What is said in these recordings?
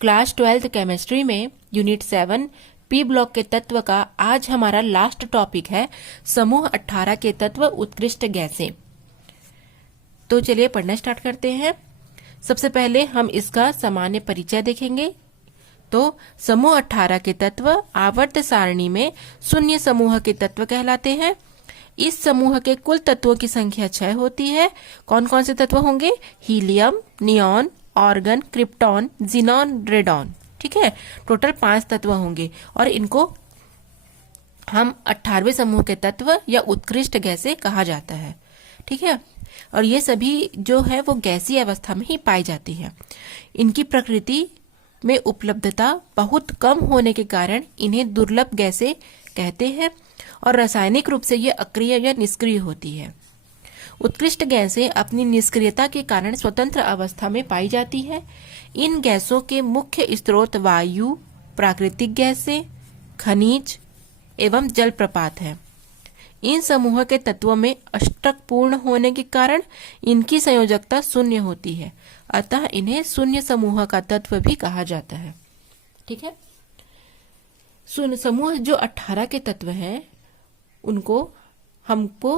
Class 12th chemistry में unit 7 P block के तत्व का आज हमारा लास्ट टॉपिक है समूह 18 के तत्व उत्कृष्ट गैसें। तो चलिए पढ़ना स्टार्ट करते हैं। सबसे पहले हम इसका सामान्य परिचय देखेंगे। तो समूह 18 के तत्व आवर्त सारणी में शून्य समूह के तत्व कहलाते हैं। इस समूह के कुल तत्वों की संख्या 6 होती है। कौन कौन से तत्व होंगे? Helium, neon, organ, krypton, xenon, radon. ठीक है, टोटल 5 तत्व होंगे और इनको हम 18वें समूह के तत्व या उत्कृष्ट गैसें कहा जाता है। ठीक है, और ये सभी जो है वो गैसीय अवस्था में ही पाई जाती है। इनकी प्रकृति में उपलब्धता बहुत कम होने के कारण इन्हें दुर्लभ गैसें कहते हैं और रासायनिक रूप से ये अक्रिय या निष्क्रिय होती है। उत्कृष्ट गैसें अपनी निष्क्रियता के कारण स्वतंत्र अवस्था में पाई जाती है। इन गैसों के मुख्य स्रोत वायु, प्राकृतिक गैसें, खनिज एवं जलप्रपात है। इन समूह के तत्वों में अष्टक पूर्ण होने के कारण इनकी संयोजकता शून्य होती है, अतः इन्हें शून्य समूह का तत्व भी कहा जाता है। ठीक है, शून्य समूह जो 18 के तत्व हैं उनको हमको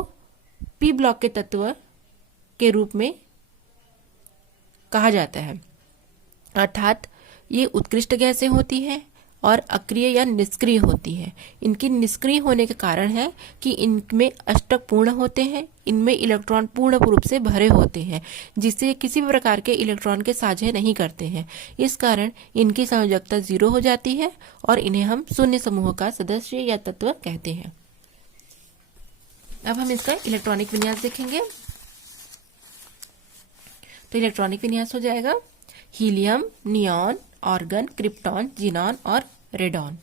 पी ब्लॉक के तत्व के रूप में कहा जाता है, अर्थात ये उत्कृष्ट गैसें होती हैं और अक्रिय या निष्क्रिय होती है। इनकी निष्क्रिय होने के कारण है कि इनमें अष्टक पूर्ण होते हैं, इनमें इलेक्ट्रॉन पूर्ण रूप से भरे होते हैं जिससे किसी भी प्रकार के इलेक्ट्रॉन के साझे नहीं करते हैं। इस कारण इनकी संयोजकता 0 हो जाती है और इन्हें हम शून्य समूह का सदस्य या तत्व कहते हैं। अब हम इसका इलेक्ट्रॉनिक विन्यास देखेंगे। तो इलेक्ट्रॉनिक विन्यास हो जाएगा helium, neon, organ, krypton, xenon और रेडॉन।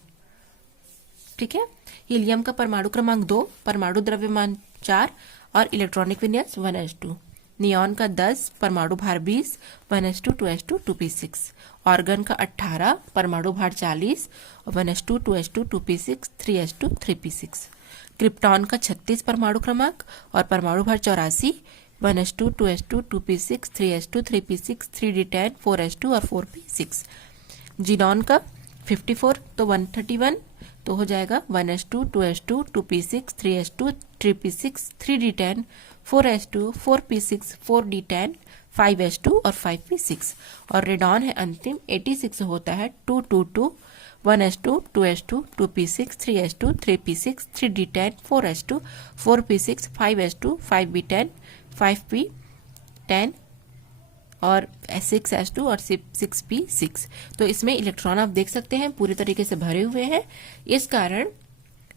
ठीक है, हीलियम का परमाणु क्रमांक 2, परमाणु द्रव्यमान 4 और इलेक्ट्रॉनिक विन्यास 1s2। नियॉन का 10, परमाणु भार 20, 1s2 2s2 2p6। ऑर्गन का 18, परमाणु भार 40 और 1s2 2s2 2p6 3s2 3p6। Krypton का 36 परमाणु क्रमांक और परमाणु भार 84, 1s2 2s2 2p6 3s2 3p6 3d10 4s2 और 4p6। जीनॉन का 54 तो 131 तो हो जाएगा 1s2 2s2 2p6 3s2 3p6 3d10 4s2 4p6 4d10 5s2 और 5p6। और रेडॉन है अंतिम 86 होता है 222 1s2 2s2 2p6 3s2 3p6 3d10 4s2 4p6 5s2 5b10 5p10 और 6s2 और 6p6। तो इसमें इलेक्ट्रॉन आप देख सकते हैं पूरी तरीके से भरे हुए हैं। इस कारण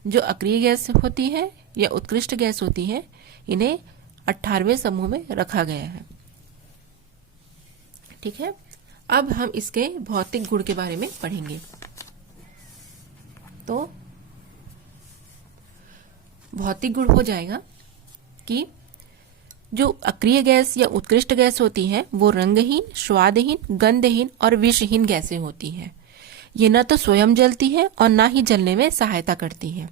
जो अक्रिय गैस होती है या उत्कृष्ट गैस होती है इन्हें 18वें समूह में रखा गया है। ठीक है, अब हम इसके भौतिक गुण के बारे में पढ़ेंगे। तो भौतिक गुण हो जाएगा कि जो अक्रिय गैस या उत्कृष्ट गैस होती हैं वो रंगहीन, स्वादहीन, गंधहीन और विषहीन गैसें होती हैं। ये न तो स्वयं जलती है और ना ही जलने में सहायता करती हैं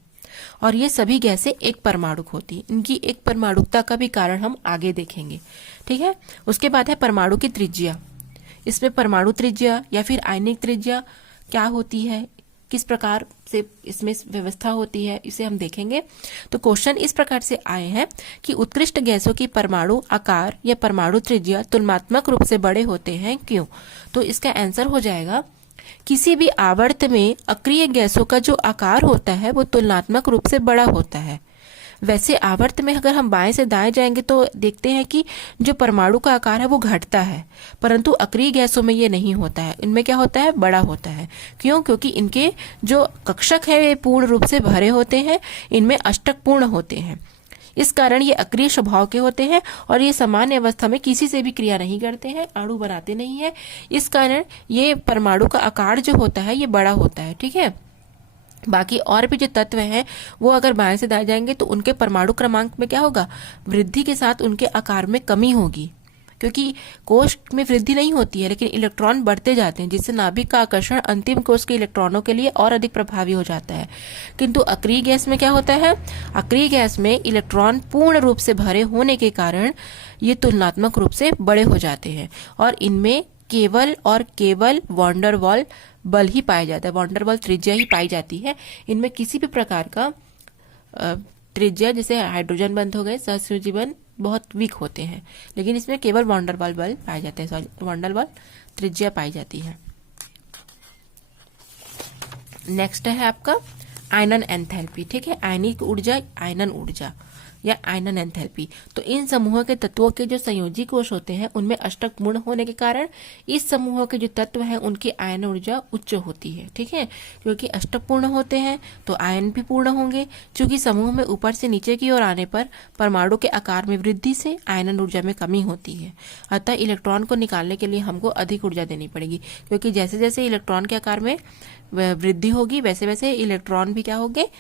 और ये सभी गैसें एक परमाणुक होती हैं। इनकी एक परमाणुकता का भी कारण हम आगे देखेंगे। ठीक है, उसके बाद है परमाणु की त्रिज्या। इसमें परमाणु त्रिज्या या फिर आयनिक त्रिज्या क्या होती है, किस प्रकार से इसमें व्यवस्था होती है, इसे हम देखेंगे। तो क्वेश्चन इस प्रकार से आए हैं कि उत्कृष्ट गैसों की परमाणु आकार या परमाणु त्रिज्या तुलनात्मक रूप से बड़े होते हैं, क्यों? तो इसका आंसर हो जाएगा किसी भी आवर्त में अक्रिय गैसों का जो आकार होता है वो तुलनात्मक रूप से बड़ा होता है। वैसे आवर्त में अगर हम बाएं से दाएं जाएंगे तो देखते हैं कि जो परमाणु का आकार है वो घटता है, परंतु अक्रिय गैसों में ये नहीं होता है। इनमें क्या होता है? बड़ा होता है। क्यों? क्योंकि इनके जो कक्षक है वे पूर्ण रूप से भरे होते हैं, इनमें अष्टक पूर्ण होते हैं। इस कारण ये अक्रिय स्वभाव के होते हैं और ये सामान्य अवस्था में किसी से भी क्रिया नहीं करते हैं, अणु बनाते नहीं है। इस कारण ये परमाणु का आकार जो होता है ये बड़ा होता है। ठीक है, बाकी और भी जो तत्व हैं वो अगर बाएं से दाएं जाएंगे तो उनके परमाणु क्रमांक में क्या होगा? वृद्धि के साथ उनके आकार में कमी होगी, क्योंकि कोश में वृद्धि नहीं होती है लेकिन इलेक्ट्रॉन बढ़ते जाते हैं जिससे नाभिक का आकर्षण अंतिम कोश के इलेक्ट्रॉनों के लिए और अधिक प्रभावी हो जाता है। किंतु अक्रिय गैस में क्या होता है? अक्रिय गैस में इलेक्ट्रॉन पूर्ण रूप से भरे होने के कारण ये तुलनात्मक रूप से बड़े हो जाते हैं और इनमें केवल और केवल वॉन्डर वॉल बल ही पाया जाता है, वॉन्डर वॉल त्रिज्या ही पाई जाती है। इनमें किसी भी प्रकार का त्रिज्या, जैसे हाइड्रोजन बंध हो गए, सहसंयोजी बंध बहुत वीक होते हैं, लेकिन इसमें केवल वॉन्डर वॉल बल पाए जाते हैं, सॉरी वॉन्डर वॉल त्रिज्या पाई जाती है। नेक्स्ट है आपका आयनन एंथैल्पी, ठीक है, आयनिक ऊर्जा, आयनन ऊर्जा या आयनन एंथैल्पी। तो इन समूहों के तत्वों के जो संयोजी कोश होते हैं उनमें अष्टक पूर्ण होने के कारण इस समूहों के जो तत्व हैं उनकी आयन ऊर्जा उच्च होती है, ठीक है, क्योंकि अष्टक पूर्ण होते हैं तो आयन भी पूर्ण होंगे। चूंकि समूह में ऊपर से नीचे की ओर आने पर परमाणु के आकार में वृद्धि से आयनन ऊर्जा में कमी होती है, अतः इलेक्ट्रॉन को निकालने के लिए हमको अधिक ऊर्जा देनी पड़ेगी, क्योंकि जैसे जैसे इलेक्ट्रॉन के आकार में वृद्धि होगी वैसे वैसे इलेक्ट्रॉन भी क्या होंगे,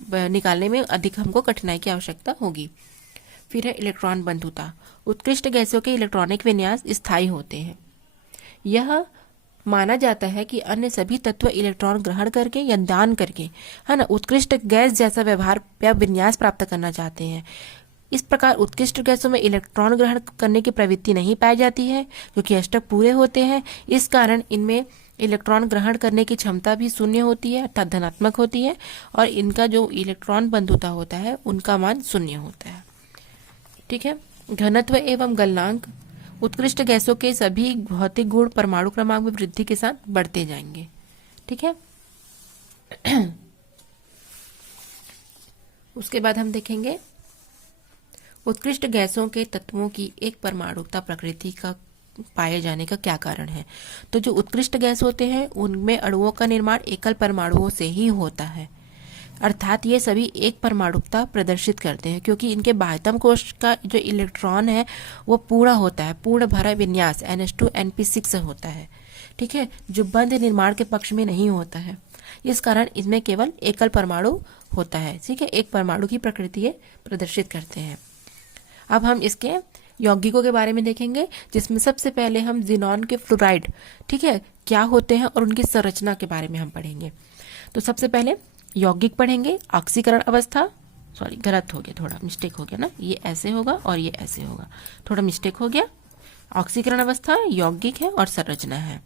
निकालने में अधिक हमको कठिनाई की आवश्यकता होगी। फिर है इलेक्ट्रॉन बंधुता। उत्कृष्ट गैसों के इलेक्ट्रॉनिक विन्यास स्थायी होते हैं। यह माना जाता है कि अन्य सभी तत्व इलेक्ट्रॉन ग्रहण करके या दान करके, है ना, उत्कृष्ट गैस जैसा व्यवहार या विन्यास प्राप्त करना चाहते हैं। इस प्रकार उत्कृष्ट गैसों में इलेक्ट्रॉन ग्रहण करने की प्रवृत्ति नहीं पाई जाती है, क्योंकि अष्टक पूरे होते हैं। इस कारण इनमें इलेक्ट्रॉन ग्रहण करने की क्षमता भी शून्य होती है, अर्थात धनात्मक होती है, और इनका जो इलेक्ट्रॉन बंधुता होता है उनका मान शून्य होता है, ठीक है। घनत्व एवं गलनांक। उत्कृष्ट गैसों के सभी भौतिक गुण परमाणु क्रमांक में वृद्धि के साथ बढ़ते जाएंगे, ठीक है। उसके बाद हम देखेंगे उत्कृष्ट गैसों के तत्वों की एक परमाणुकता प्रकृति का पाए जाने का क्या कारण है। तो जो उत्कृष्ट गैस होते हैं उनमें अणुओं का निर्माण एकल परमाणुओं से ही होता है, अर्थात ये सभी एक परमाणुकता प्रदर्शित करते हैं, क्योंकि इनके बाह्यतम कोश का जो इलेक्ट्रॉन है वो पूर्ण होता है, पूर्ण भरा विन्यास NH2 NP6 होता है, ठीक है, जो बंध निर्माण के पक्ष में नहीं होता है। इस कारण इसमें केवल एकल परमाणु होता है, ठीक है, एक परमाणु की प्रकृति ये प्रदर्शित करते हैं। अब हम इसके यौगिकों के बारे में देखेंगे, जिसमें सबसे पहले हम जिनॉन के फ्लोराइड, ठीक है, क्या होते हैं और उनकी संरचना के बारे में हम पढ़ेंगे। तो सबसे पहले यौगिक पढ़ेंगे। ऑक्सीकरण अवस्था, सॉरी गलत हो गया, थोड़ा मिस्टेक हो गया ना, ये ऐसे होगा और ये ऐसे होगा, थोड़ा मिस्टेक हो गया। ऑक्सीकरण अवस्था यौगिक है और संरचना है,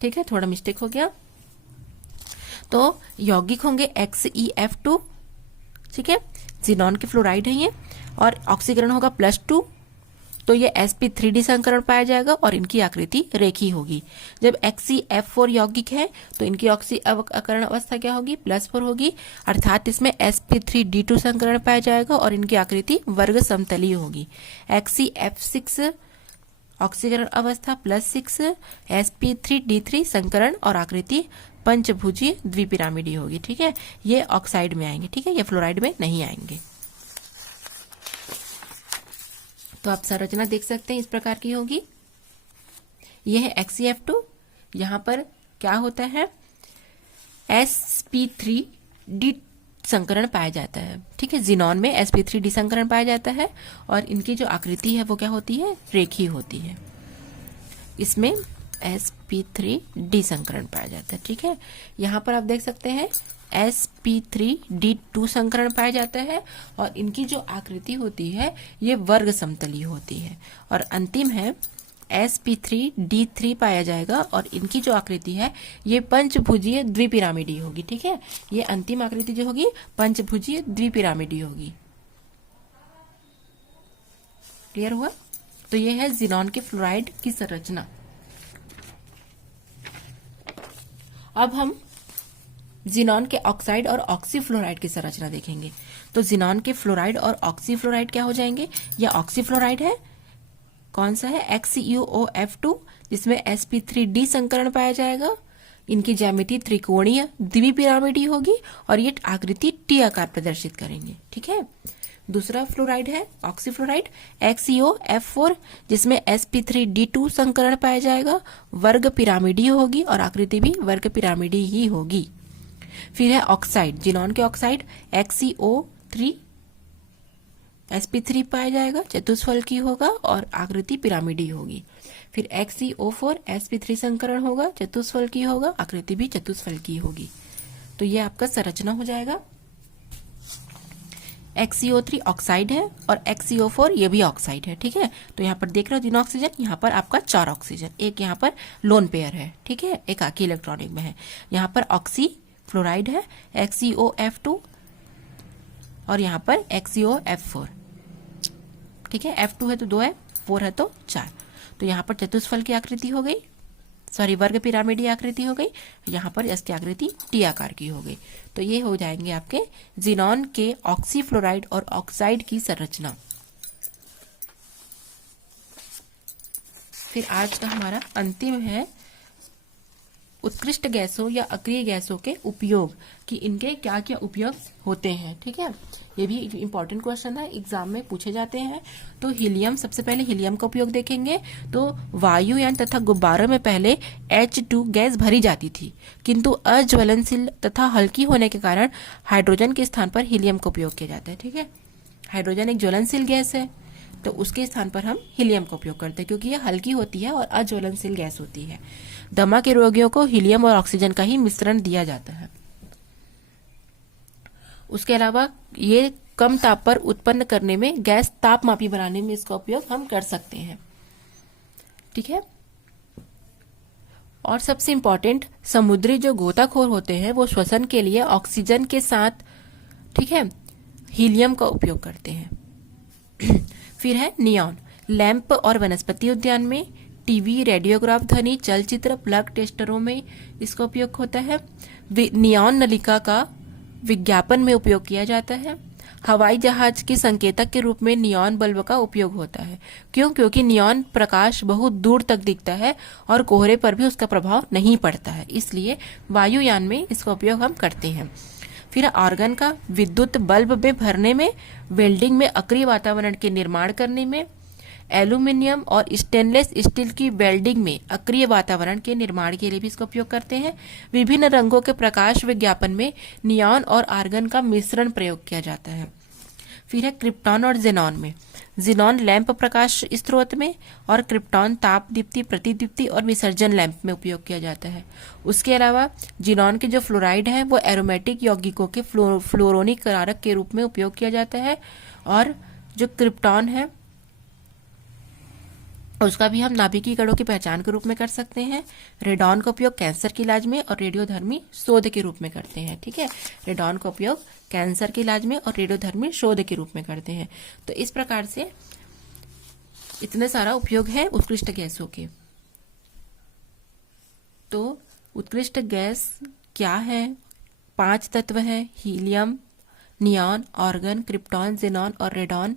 ठीक है, थोड़ा मिस्टेक हो गया। तो यौगिक होंगे XeF2, ठीक है, जिनॉन के फ्लोराइड है ये, और ऑक्सीकरण होगा +2, तो ये sp3d संकरण पाया जाएगा और इनकी आकृति रेखी होगी। जब XeF4 यौगिक है तो इनकी ऑक्सीकरण अवस्था क्या होगी, +4 होगी, अर्थात इसमें sp3d2 संकरण पाया जाएगा और इनकी आकृति वर्ग समतलीय होगी। XeF6 ऑक्सीकरण अवस्था +6, sp3d3 संकरण और आकृति पंचभुजीय द्विपिरामिडीय होगी, ठीक है, ये ऑक्साइड में आएंगे, ठीक है, ये फ्लोराइड में नहीं आएंगे। तो आप संरचना देख सकते हैं इस प्रकार की होगी। यह है XeF2, यहां पर क्या होता है, sp3d संकरण पाया जाता है, ठीक है, जिनॉन में sp3d संकरण पाया जाता है और इनकी जो आकृति है वो क्या होती है, रेखीय होती है। इसमें sp3d संकरण पाया जाता है, ठीक है। यहां पर आप देख सकते हैं sp3d2 संकरण पाया जाता है और इनकी जो आकृति होती है ये वर्ग समतलीय होती है। और अंतिम है sp3d3 पाया जाएगा और इनकी जो आकृति है ये पंचभुजीय द्विपिरामिडीय होगी, ठीक है, ये अंतिम आकृति जो होगी पंचभुजीय द्विपिरामिडीय होगी। क्लियर हुआ? तो ये है जिनॉन के फ्लोराइड की संरचना। अब हम जिनॉन के ऑक्साइड और ऑक्सीफ्लोराइड की संरचना देखेंगे। तो जिनॉन के फ्लोराइड और ऑक्सीफ्लोराइड क्या हो जाएंगे, या ऑक्सीफ्लोराइड है, कौन सा है, XeOF2, जिसमें sp3d संकरण पाया जाएगा। इनकी ज्यामिति त्रिकोणीय द्विपिरामिडीय होगी और ये आकृति टी आकार प्रदर्शित करेंगे, ठीक है। दूसरा फ्लोराइड है ऑक्सीफ्लोराइड XeOF4, जिसमें sp3d2 संकरण पाया जाएगा, वर्ग पिरामिडीय होगी और आकृति भी वर्ग पिरामिडीय ही होगी। फिर है ऑक्साइड, जिनॉन के ऑक्साइड XeO3, sp3 पाया जाएगा, चतुष्फलकी होगा और आकृति पिरामिडीय होगी। फिर XeO4 sp3 संकरण होगा, चतुष्फलकी होगा, आकृति भी चतुष्फलकी होगी। तो ये आपका संरचना हो जाएगा। XCO3 ऑक्साइड है और XCO4 ये भी ऑक्साइड है, ठीक है। तो यहाँ पर देख रहे हो 3 ऑक्सीजन, यहाँ पर आपका 4 ऑक्सीजन, एक यहाँ पर लोन पेयर है, ठीक है, एक आकी इलेक्ट्रॉनिक में है। यहाँ पर ऑक्सी फ्लोराइड है XCOF2 और यहाँ पर XCOF4, ठीक है। F2 है तो 2 है, 4 है तो 4। तो यहाँ पर चतुष्फल की आकृति हो गई, सॉरी वर्ग पिरामिडीय आकृति हो गई, यहाँ पर इसकी आकृति टी आकार की हो गई। तो ये हो जाएंगे आपके जिनॉन के ऑक्सीफ्लोराइड और ऑक्साइड की संरचना। फिर आज का हमारा अंतिम है उत्कृष्ट गैसों या अक्रिय गैसों के उपयोग, कि इनके क्या क्या उपयोग होते हैं, ठीक है। ये भी इंपॉर्टेंट क्वेश्चन है, एग्जाम में पूछे जाते हैं। तो हीलियम, सबसे पहले हीलियम का उपयोग देखेंगे। तो वायुयान तथा गुब्बारों में पहले H2 गैस भरी जाती थी, किंतु अज्वलनशील तथा हल्की होने के कारण हाइड्रोजन के स्थान पर हीलियम का उपयोग किया जाता है, ठीक है। हाइड्रोजन एक ज्वलनशील गैस है, तो उसके स्थान पर हम हीलियम का उपयोग करते हैं, क्योंकि यह हल्की होती है और अज्वलनशील गैस होती है। दमा के रोगियों को हीलियम और ऑक्सीजन का ही मिश्रण दिया जाता है। उसके अलावा ये कम ताप पर उत्पन्न करने में, गैस तापमापी बनाने में इसका उपयोग हम कर सकते हैं, ठीक है। और सबसे इंपॉर्टेंट, समुद्री जो गोताखोर होते हैं वो श्वसन के लिए ऑक्सीजन के साथ, ठीक है, हीलियम का उपयोग करते हैं। फिर है नियॉन, लैंप और वनस्पति उद्यान में, टीवी, रेडियोग्राफ ध्वनि, चलचित्र, प्लग टेस्टरों में इसका उपयोग होता है। नियॉन नलिका का विज्ञापन में उपयोग किया जाता है। हवाई जहाज के संकेतक के रूप में नियॉन बल्ब का उपयोग होता है। क्यों? क्योंकि नियॉन प्रकाश बहुत दूर तक दिखता है और कोहरे पर भी उसका प्रभाव नहीं पड़ता है, इसलिए वायुयान में इसका उपयोग हम करते हैं। फिर आर्गन का, विद्युत बल्ब में भरने में, वेल्डिंग में, अक्रिय वातावरण के निर्माण करने में, एल्यूमिनियम और स्टेनलेस स्टील की वेल्डिंग में अक्रिय वातावरण के निर्माण के लिए भी इसका उपयोग करते हैं। विभिन्न रंगों के प्रकाश विज्ञापन में नियॉन और आर्गन का मिश्रण प्रयोग किया जाता है। फिर है क्रिप्टॉन और जेनॉन में, जेनॉन लैंप प्रकाश स्रोत में और क्रिप्टॉन ताप दीप्ति, प्रतिदीप्ति और विसर्जन लैंप में उपयोग किया जाता है। उसके अलावा जेनॉन के जो फ्लोराइड है वो एरोमेटिक यौगिकों के फ्लोरोनिक कारक के रूप में उपयोग किया जाता है, और जो क्रिप्टॉन है उसका भी हम नाभिकीय कणों की पहचान के रूप में कर सकते हैं। रेडॉन का उपयोग कैंसर के इलाज में और रेडियोधर्मी शोध के रूप में करते हैं, ठीक है। रेडॉन का उपयोग कैंसर के इलाज में और रेडियोधर्मी शोध के रूप में करते हैं। तो इस प्रकार से इतने सारा उपयोग है उत्कृष्ट गैसों के। तो उत्कृष्ट गैस क्या है? 5 तत्व है, helium, neon, argon, krypton, xenon और रेडॉन।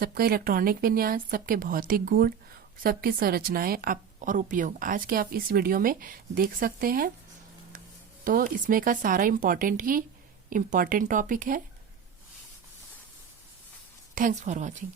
सबका इलेक्ट्रॉनिक विन्यास, सबके भौतिक गुण, सबकी संरचनाएं और उपयोग आज के आप इस वीडियो में देख सकते हैं। तो इसमें का सारा इम्पोर्टेंट टॉपिक है। Thanks for watching.